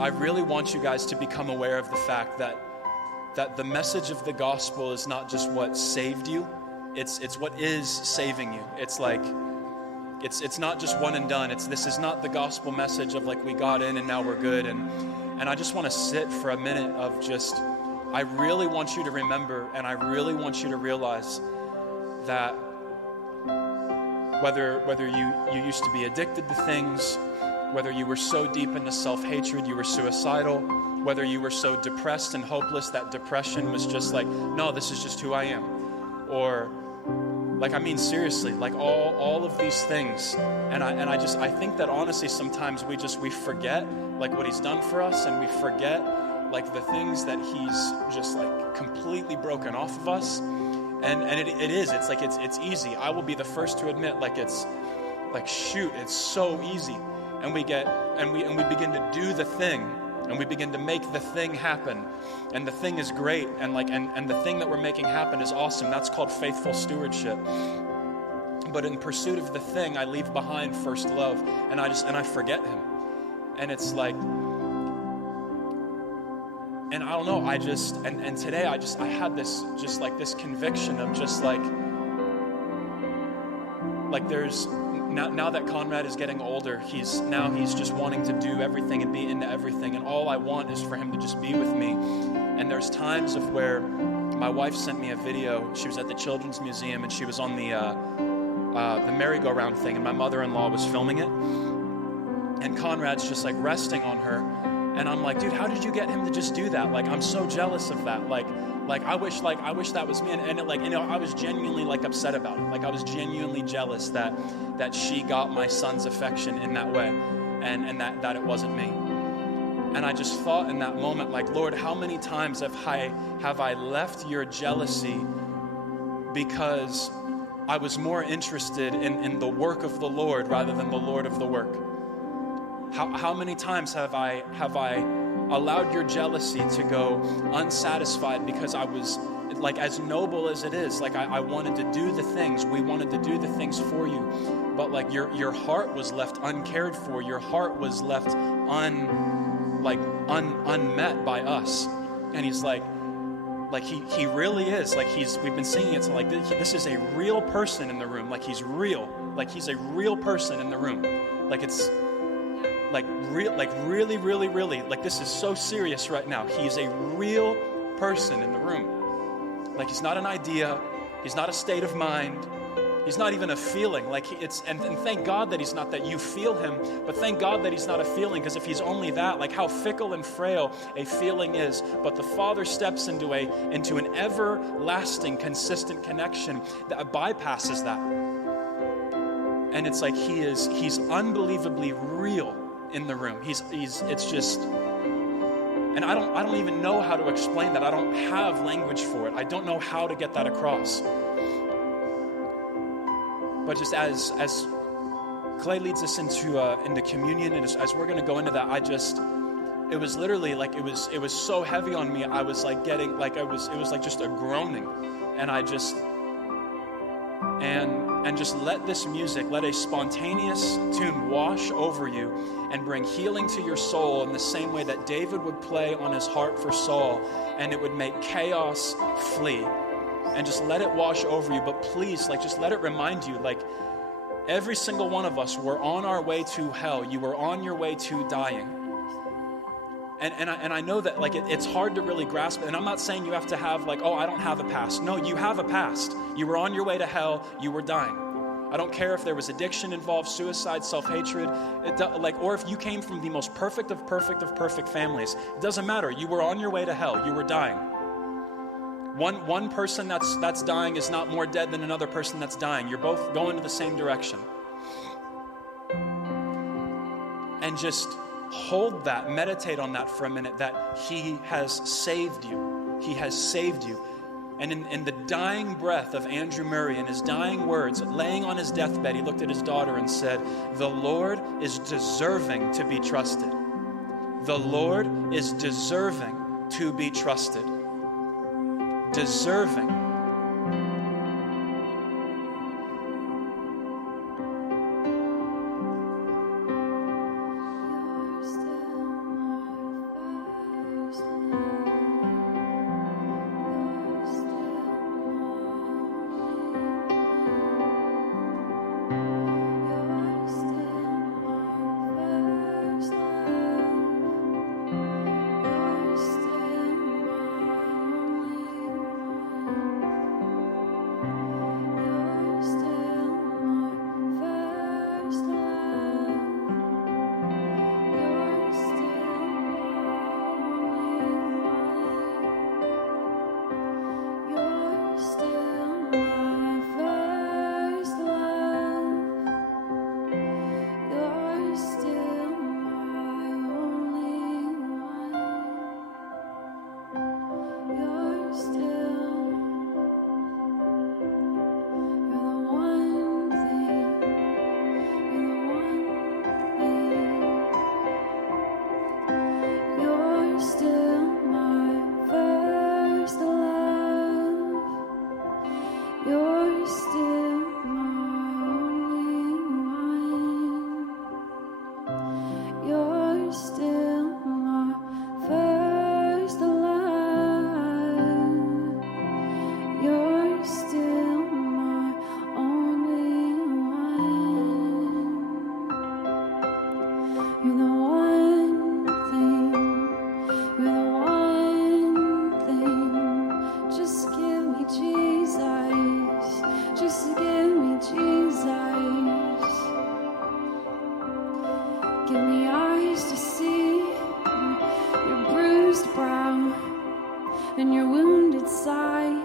I really want you guys to become aware of the fact that the message of the gospel is not just what saved you, it's what is saving you. It's like, it's not just one and done. This is not the gospel message of like we got in and now we're good. And I just want to sit for a minute of just, I really want you to remember, and I really want you to realize that whether you used to be addicted to things, whether you were so deep into self-hatred you were suicidal, whether you were so depressed and hopeless that depression was just like, no, this is just who I am. Or like, I mean, seriously, like all of these things. And I think that honestly, sometimes we forget like what he's done for us, and we forget like the things that he's just like completely broken off of us. And it's easy. I will be the first to admit, like, it's like, shoot, it's so easy. And we begin to do the thing, and we begin to make the thing happen. And the thing is great, and the thing that we're making happen is awesome. That's called faithful stewardship. But in pursuit of the thing, I leave behind first love, and I forget him. And it's like, and I don't know, and today I had this, just like this conviction of just like there's, now that Conrad is getting older, he's just wanting to do everything and be into everything, and all I want is for him to just be with me. And there's times of where my wife sent me a video. She was at the Children's Museum, and she was on the merry-go-round thing, and my mother-in-law was filming it, and Conrad's just like resting on her, and I'm like, dude, how did you get him to just do that? Like, I'm so jealous of that. Like I wish that was me. And it, like, you know, I was genuinely like upset about it. Like, I was genuinely jealous that she got my son's affection in that way, and that it wasn't me. And I just thought in that moment, like, Lord, how many times have I left your jealousy because I was more interested in the work of the Lord rather than the Lord of the work? How many times have I allowed your jealousy to go unsatisfied because I was, like, as noble as it is, like I wanted to do the things, we wanted to do the things for you, but like your heart was left uncared for, your heart was left unmet by us. And he's like he really is, like we've been singing it, so like this is a real person in the room, like he's real, like he's a real person in the room, like it's like real, like really, really, really, like this is so serious right now. He's a real person in the room. Like, he's not an idea, he's not a state of mind, he's not even a feeling. Like, and thank God that he's not that you feel him, but thank God that he's not a feeling, because if he's only that, like how fickle and frail a feeling is. But the Father steps into an everlasting, consistent connection that bypasses that. And it's like he's unbelievably real in the room. It's just, and I don't even know how to explain that. I don't have language for it. I don't know how to get that across. But just as Clay leads us into communion, and as we're going to go into that, it was literally like it was so heavy on me. I was like getting like it was like just a groaning, and I just and just let this music, let a spontaneous tune wash over you and bring healing to your soul in the same way that David would play on his harp for Saul, and it would make chaos flee. And just let it wash over you. But please, like, just let it remind you, like, every single one of us were on our way to hell. You were on your way to dying. And I know that, like, it's hard to really grasp it. And I'm not saying you have to have, like, oh, I don't have a past. No, you have a past. You were on your way to hell. You were dying. I don't care if there was addiction involved, suicide, self-hatred, or if you came from the most perfect of perfect families. It doesn't matter. You were on your way to hell. You were dying. One person that's dying is not more dead than another person that's dying. You're both going to the same direction. And just hold that, meditate on that for a minute, that he has saved you. He has saved you. And in the dying breath of Andrew Murray, in his dying words, laying on his deathbed, he looked at his daughter and said, "The Lord is deserving to be trusted. The Lord is deserving to be trusted." Deserving. Give me eyes to see your bruised brow and your wounded side.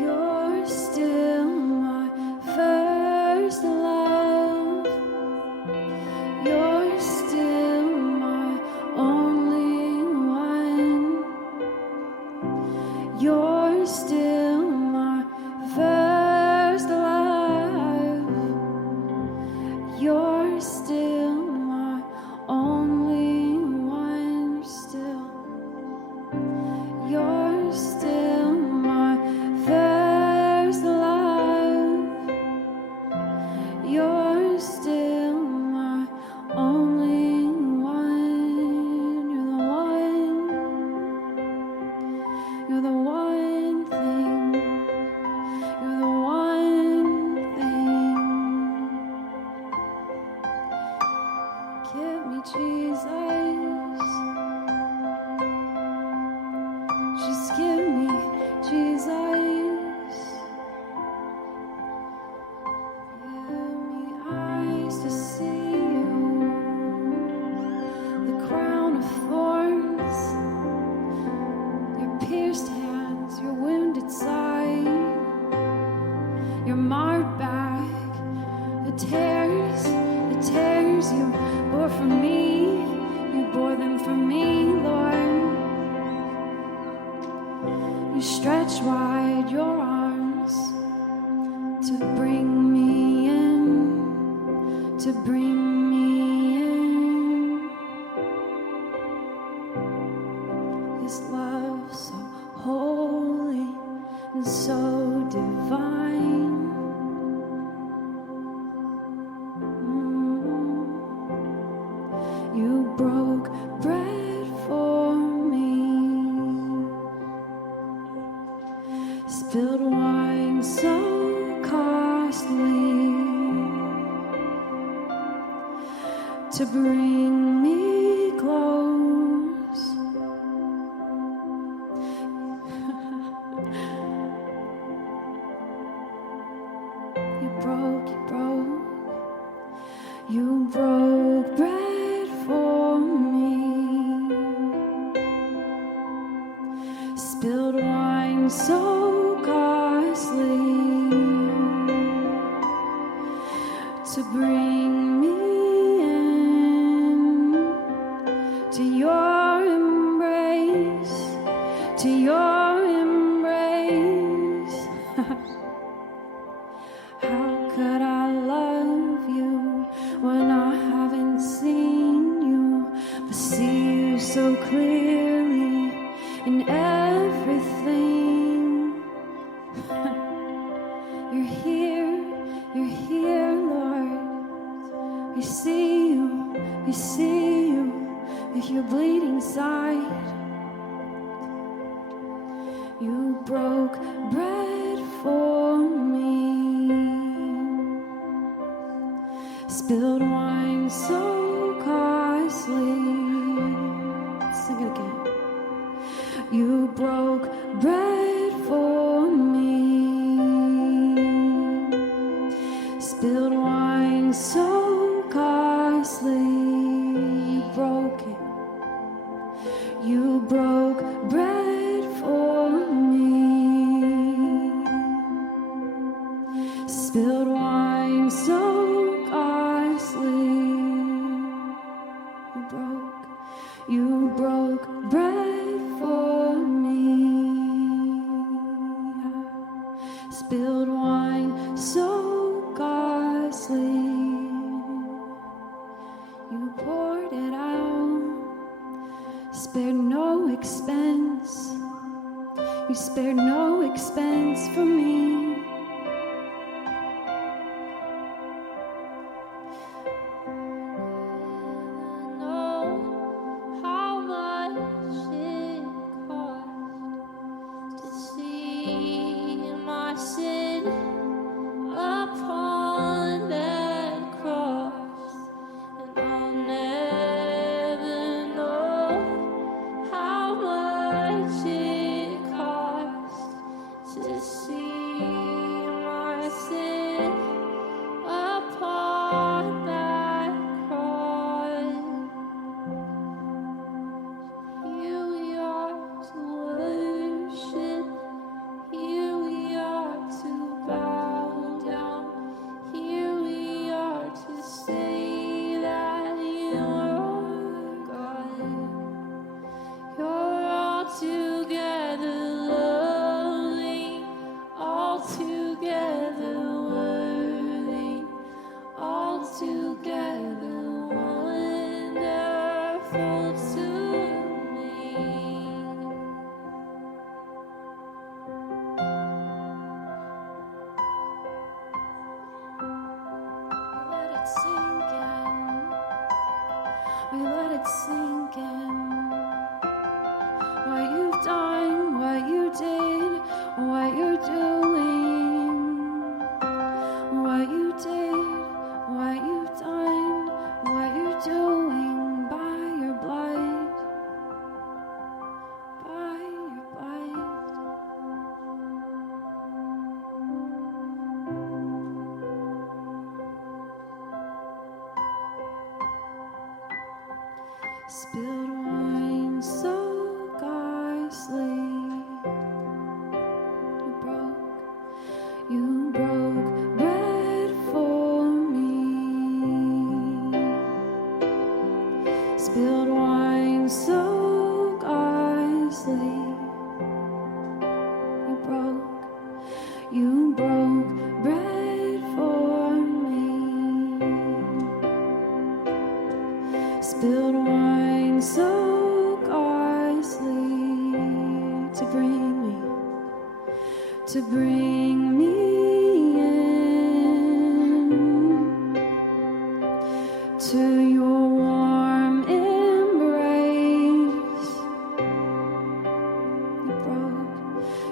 You're still my first love. You're still my only one. You're still my first love. You're still my only one. You're still my first love. You're still my only one. You're the one thing. You're the one thing. Give me Jesus. Just give me Jesus. Give me eyes to see you. The crown of thorns, your pierced hands, your wounded side, your marred back, the tears you bore for me. You bore them for me, Lord. You stretch wide your arms to bring me in, to bring me in. His love so holy and so divine. You broke bread for me, spilled wine so costly to bring me close. You broke bread for me, spilled wine so costly to bring me in to your embrace, to your embrace. How could I love you when I haven't seen you, but see you so clearly in everything? You're here, Lord. We see you with your bleeding side. You broke bread for me, spilled wine so costly. Sing it again. You broke bread for me, spilled wine so costly. You broke it. You broke bread for me, spilled wine so costly. You broke bread for me, spilled wine so costly. You poured it out, spared no expense. You spared no expense for me. To see sink in. We let it sink in. What you've done, what you did, what you're doing. What you did, what you've done, what you're doing by your blood. By your blood. Spilled wine so costly. You broke bread for me. Spilled wine so costly. You broke bread for me. Spilled wine so costly to bring me in to your warm embrace.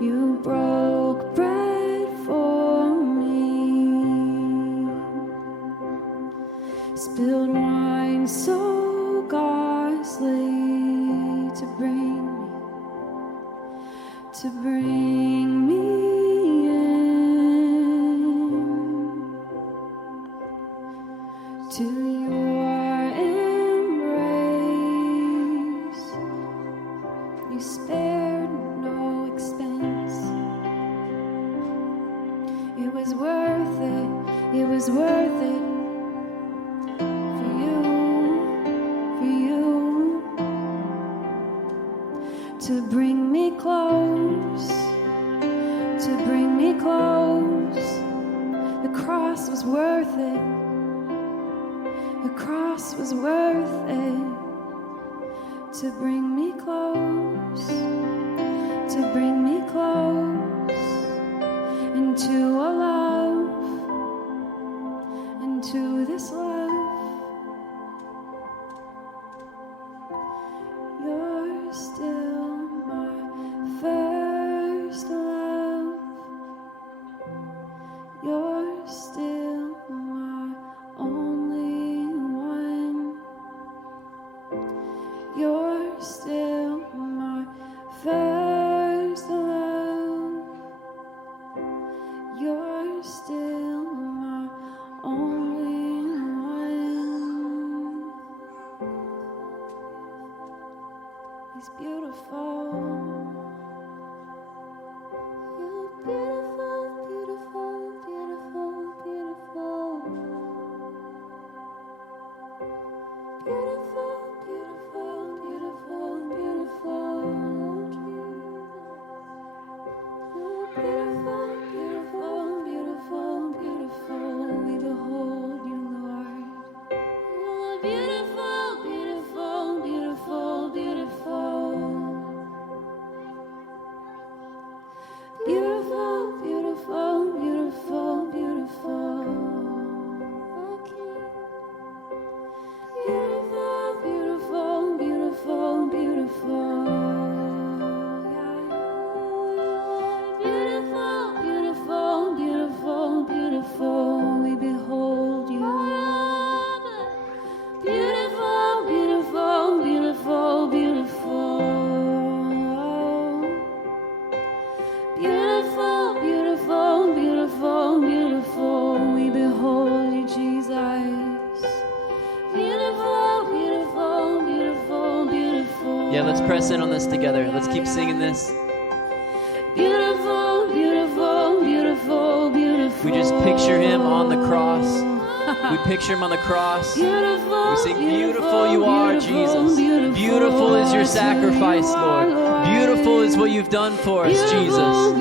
You broke bread for me. Spilled wine so costly to bring me to your embrace. You spared no expense. It was worth it. It was worth it for you to bring me close, to bring me close. The cross was worth it. The cross was worth it to bring me close, to bring me close into a love, into this love. You're still my first love. You're still my only one. You're still my first love. You're still my only one. He's beautiful. You're beautiful, beautiful, beautiful, beautiful. Beautiful, beautiful, beautiful, beautiful. You're beautiful, beautiful, beautiful, beautiful. We behold you, Lord. You're beautiful, beautiful, beautiful, beautiful. Beautiful, beautiful, beautiful, beautiful. Okay. Beautiful, beautiful, beautiful, beautiful. Beautiful, beautiful, beautiful, beautiful. We behold you. Beautiful, beautiful, beautiful, beautiful. Beautiful, beautiful, beautiful, beautiful. We behold you, Jesus. Beautiful, beautiful, beautiful, beautiful. Yeah, let's press in on this together. Let's keep singing this. Beautiful, beautiful, beautiful, beautiful. We just picture him on the cross. We picture him on the cross. Beautiful, We sing, beautiful you are, Jesus. Beautiful is your sacrifice, Lord. Beautiful is what you've done for us, Jesus.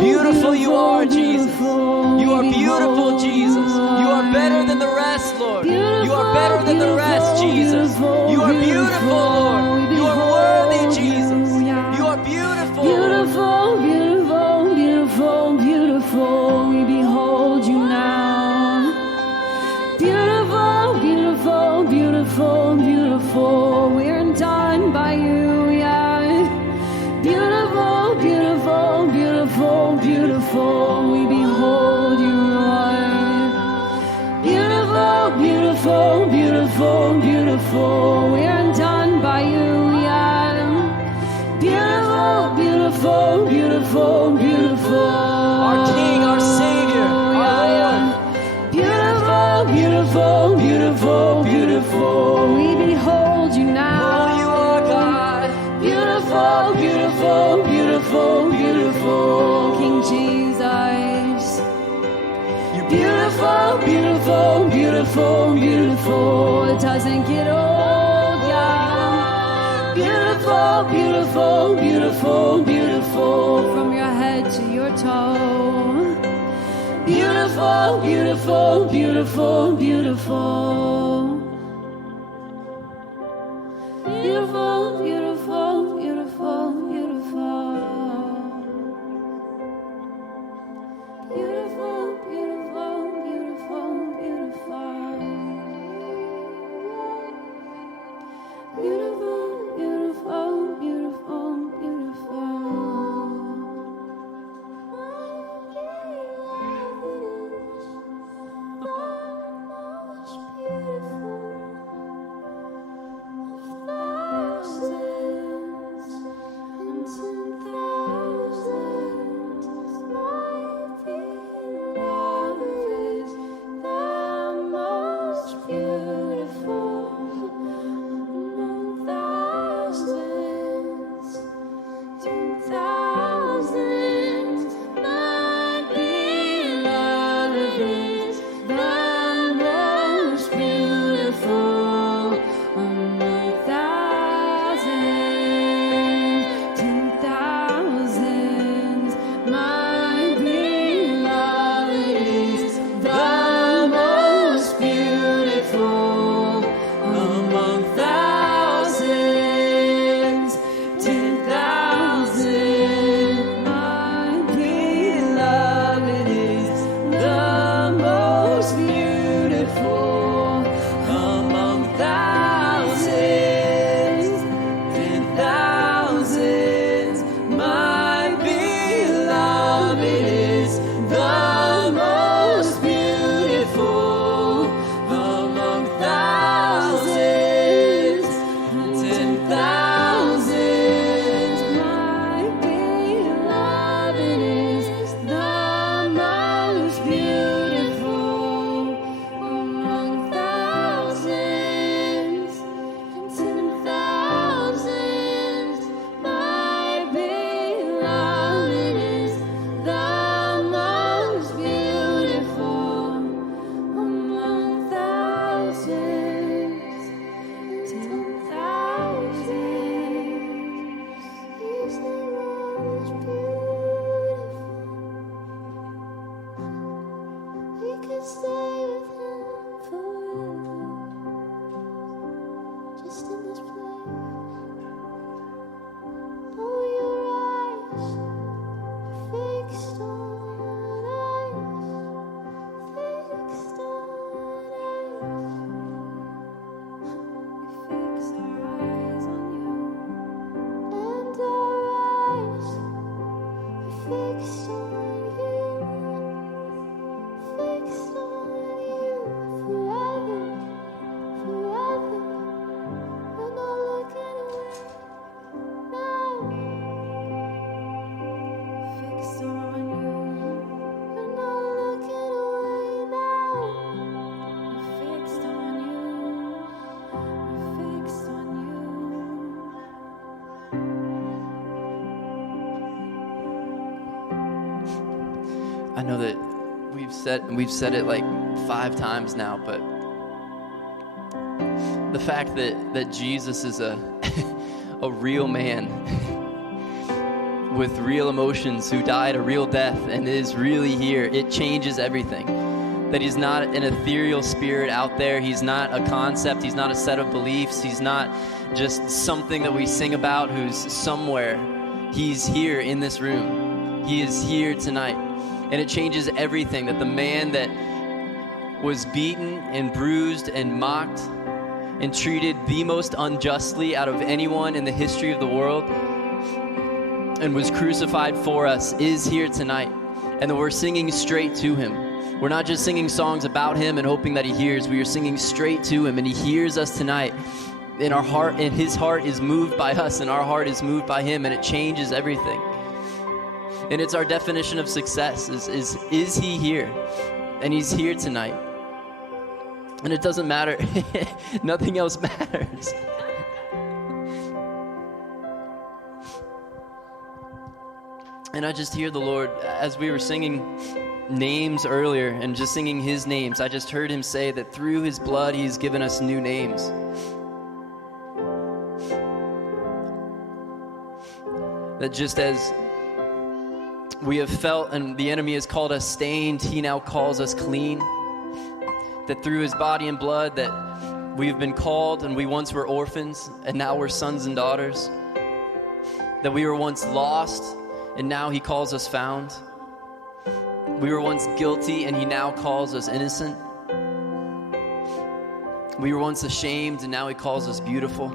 Beautiful you are, Jesus. You are beautiful, Jesus. You are better than the rest, Lord. You are better than the rest, Jesus. You are beautiful, Lord. You are worthy, Jesus. You are beautiful. Beautiful, beautiful, beautiful, beautiful. We behold you now. Beautiful. beautiful, beautiful. We're undone by you, yeah. Beautiful, beautiful, beautiful, beautiful. We behold you, Lord. Beautiful, beautiful, beautiful, beautiful. We're undone by you, yeah. Beautiful, beautiful, beautiful, beautiful. Our King, our Savior, our Lord. Beautiful, beautiful, beautiful. We behold you now. Oh, you are God. Beautiful, beautiful, beautiful, beautiful. King Jesus. You're Beautiful, beautiful, beautiful, beautiful. It doesn't get old, yeah. Beautiful, beautiful, beautiful, beautiful. From your head to your toe. Beautiful, beautiful, beautiful, beautiful. Beautiful, beautiful, beautiful, beautiful. Beautiful, beautiful, beautiful, beautiful. Beautiful, beautiful, beautiful, beautiful. I know that we've said it like 5 times now, but the fact that Jesus is a a real man with real emotions who died a real death and is really here, it changes everything. That he's not an ethereal spirit out there. He's not a concept. He's not a set of beliefs. He's not just something that we sing about who's somewhere. He's here in this room. He is here tonight. And it changes everything, that the man that was beaten and bruised and mocked and treated the most unjustly out of anyone in the history of the world and was crucified for us is here tonight, and that we're singing straight to him. We're not just singing songs about him and hoping that he hears. We are singing straight to him, and he hears us tonight. In our heart, and his heart is moved by us, and our heart is moved by him, and it changes everything. And it's our definition of success is he here? And he's here tonight. And it doesn't matter. Nothing else matters. And I just hear the Lord, as we were singing names earlier and just singing his names, I just heard him say that through his blood he's given us new names. That just as we have felt and the enemy has called us stained, he now calls us clean. That through his body and blood that we've been called, and we once were orphans and now we're sons and daughters. That we were once lost and now he calls us found. We were once guilty and he now calls us innocent. We were once ashamed and now he calls us beautiful.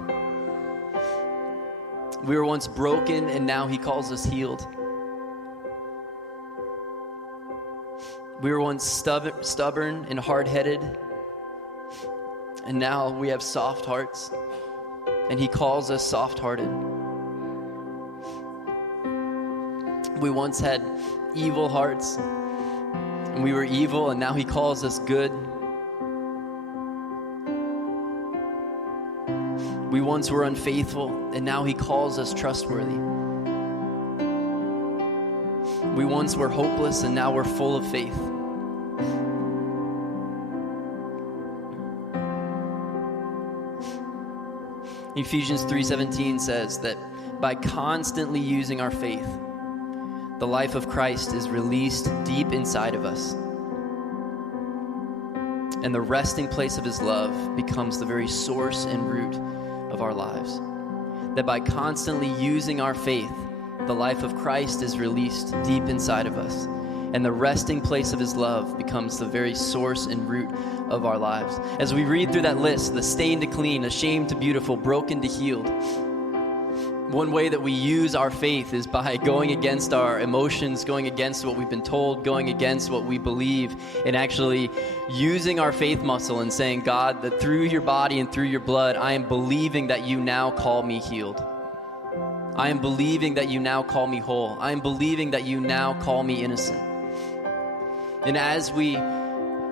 We were once broken and now he calls us healed. We were once stubborn and hard-headed, and now we have soft hearts, and he calls us soft-hearted. We once had evil hearts, and we were evil, and now he calls us good. We once were unfaithful, and now he calls us trustworthy. We once were hopeless, and now we're full of faith. Ephesians 3:17 says that by constantly using our faith, the life of Christ is released deep inside of us. And the resting place of his love becomes the very source and root of our lives. That by constantly using our faith, the life of Christ is released deep inside of us. And the resting place of his love becomes the very source and root of our lives. As we read through that list, the stained to clean, ashamed to beautiful, broken to healed, one way that we use our faith is by going against our emotions, going against what we've been told, going against what we believe, and actually using our faith muscle and saying, God, that through your body and through your blood, I am believing that you now call me healed. I am believing that you now call me whole. I am believing that you now call me innocent. And as we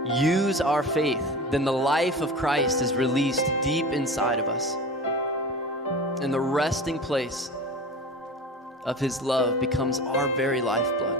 use our faith, then the life of Christ is released deep inside of us. And the resting place of his love becomes our very lifeblood.